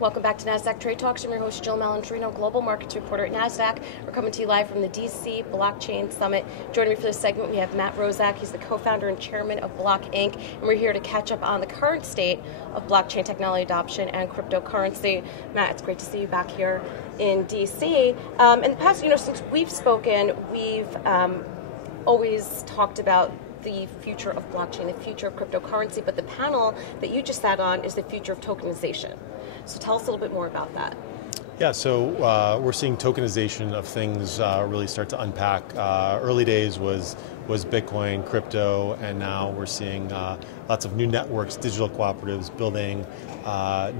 Welcome back to Nasdaq Trade Talks. I'm your host, Jill Malandrino, Global Markets Reporter at Nasdaq. We're coming to you live from the DC Blockchain Summit. Joining me for this segment, we have Matt Rozak. He's the co-founder and chairman of Block Inc. And we're here to catch up on the current state of blockchain technology adoption and cryptocurrency. Matt, it's great to see you back here in DC. In the past, since we've spoken, we've always talked about the future of blockchain, the future of cryptocurrency, but the panel that you just sat on is the future of tokenization. So tell us a little bit more about that. Yeah, so we're seeing tokenization of things really start to unpack. Early days was Bitcoin, crypto, and now we're seeing lots of new networks, digital cooperatives building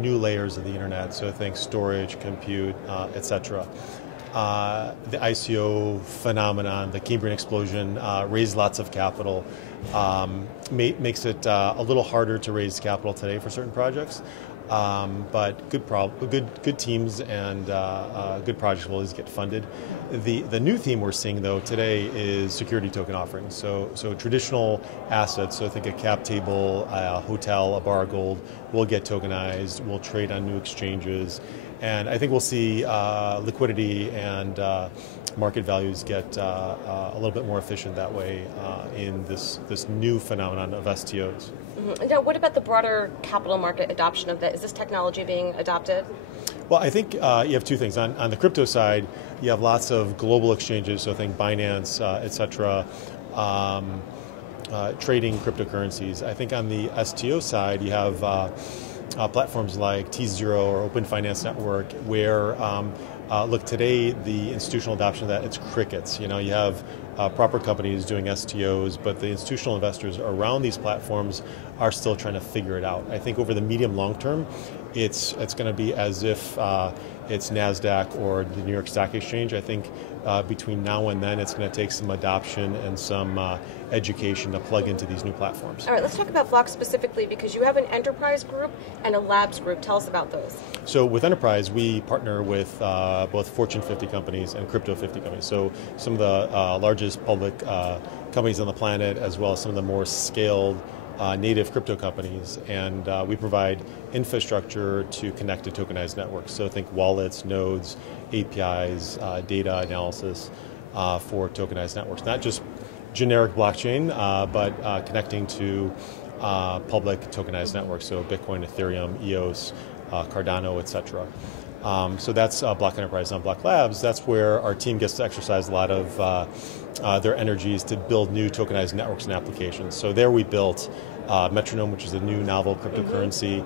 new layers of the internet. So think storage, compute, etc. The ICO phenomenon, the Cambrian explosion, raised lots of capital, makes it a little harder to raise capital today for certain projects. But good teams and good projects will always get funded. The new theme we're seeing though today is security token offerings. So traditional assets. So think a cap table, a hotel, a bar of gold will get tokenized. Will trade on new exchanges, and I think we'll see liquidity and market values get a little bit more efficient that way in this new phenomenon of STOs. Mm-hmm. Now, what about the broader capital market adoption of that? Is this technology being adopted? Well, I think you have two things. On the crypto side, you have lots of global exchanges, so think Binance, et cetera, trading cryptocurrencies. I think on the STO side, you have platforms like T0 or Open Finance Network where, look, today the institutional adoption of that, it's crickets. You have proper companies doing STOs, but the institutional investors around these platforms are still trying to figure it out. I think over the medium long term, it's going to be as if it's Nasdaq or the New York Stock Exchange. I think between now and then, it's going to take some adoption and some education to plug into these new platforms. All right, let's talk about Block specifically because you have an enterprise group and a labs group. Tell us about those. So with enterprise, we partner with both Fortune 50 companies and Crypto 50 companies. So some of the largest public companies on the planet, as well as some of the more scaled native crypto companies, and we provide infrastructure to connect to tokenized networks. So think wallets, nodes, APIs, data analysis for tokenized networks. Not just generic blockchain, but connecting to public tokenized networks. So Bitcoin, Ethereum, EOS, Cardano, etc. So that's Block Enterprise. On Block Labs, that's where our team gets to exercise a lot of their energies to build new tokenized networks and applications. So there we built Metronome, which is a new novel cryptocurrency.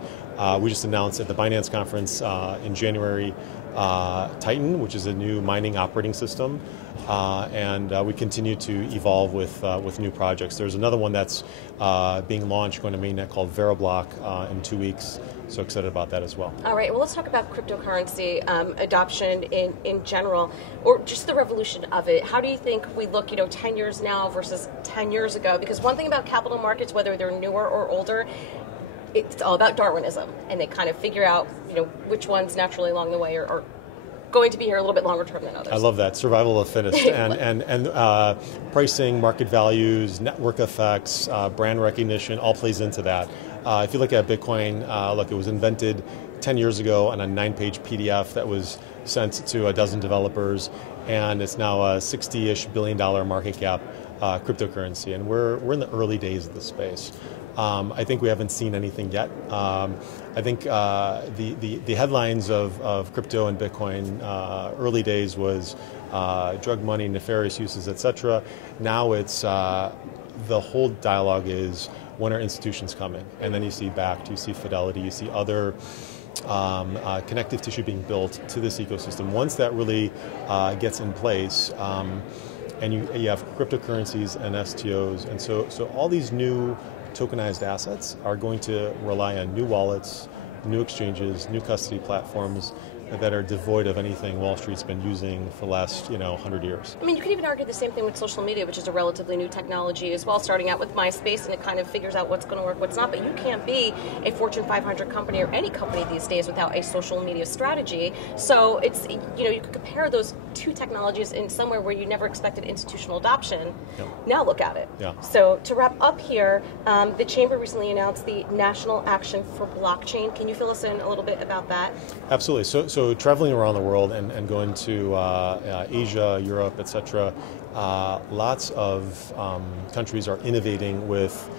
We just announced at the Binance conference in January Titan, which is a new mining operating system. And we continue to evolve with new projects. There's another one that's being launched, going to mainnet, called Veriblock in 2 weeks. So excited about that as well. All right, well, let's talk about cryptocurrency adoption in general, or just the revolution of it. How do you think we look, 10 years now versus 10 years ago? Because one thing about capital markets, whether they're newer or older, it's all about Darwinism, and they kind of figure out, which ones naturally along the way are going to be here a little bit longer term than others. I love that, survival of the fittest, and pricing, market values, network effects, brand recognition, all plays into that. If you look at Bitcoin, look, it was invented 10 years ago on a 9-page PDF that was sent to a dozen developers, and it's now a $60-ish billion market cap cryptocurrency, and we're in the early days of the space. I think we haven't seen anything yet. I think the headlines of crypto and Bitcoin early days was drug money, nefarious uses, etc. Now it's the whole dialogue is when are institutions coming, and then you see Bakkt, you see Fidelity, you see other connective tissue being built to this ecosystem. Once that really gets in place, and you have cryptocurrencies and STOs, and so all these new tokenized assets are going to rely on new wallets, new exchanges, new custody platforms, that are devoid of anything Wall Street's been using for the last 100 years. I mean, you could even argue the same thing with social media, which is a relatively new technology as well, starting out with MySpace, and it kind of figures out what's going to work, what's not. But you can't be a Fortune 500 company or any company these days without a social media strategy. So it's, you could compare those two technologies in somewhere where you never expected institutional adoption. Yep. Now look at it. Yeah. So to wrap up here, the Chamber recently announced the National Action for Blockchain. Can you fill us in a little bit about that? Absolutely. So traveling around the world and going to Asia, Europe, etc., lots of countries are innovating with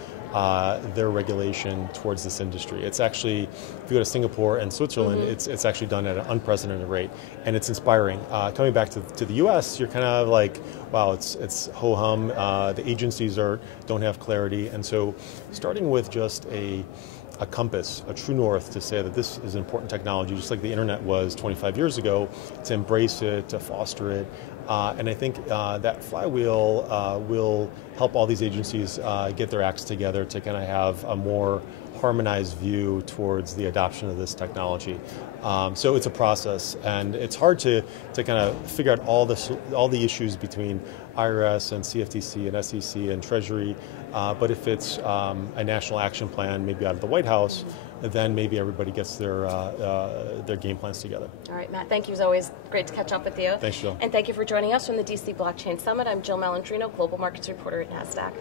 their regulation towards this industry. It's actually, if you go to Singapore and Switzerland, it's actually done at an unprecedented rate, and it's inspiring. Coming back to the U.S., you're kind of like, wow, it's ho-hum. The agencies don't have clarity, and so starting with just a compass, a true north to say that this is important technology, just like the internet was 25 years ago, to embrace it, to foster it. And I think that flywheel will help all these agencies get their acts together to kind of have a more harmonized view towards the adoption of this technology. So it's a process, and it's hard to kind of figure out all the issues between IRS and CFTC and SEC and Treasury. But if it's a national action plan, maybe out of the White House, then maybe everybody gets their game plans together. All right, Matt, thank you as always. Great to catch up with you. Thanks, Jill. And thank you for joining us from the DC Blockchain Summit. I'm Jill Malandrino, Global Markets Reporter at Nasdaq.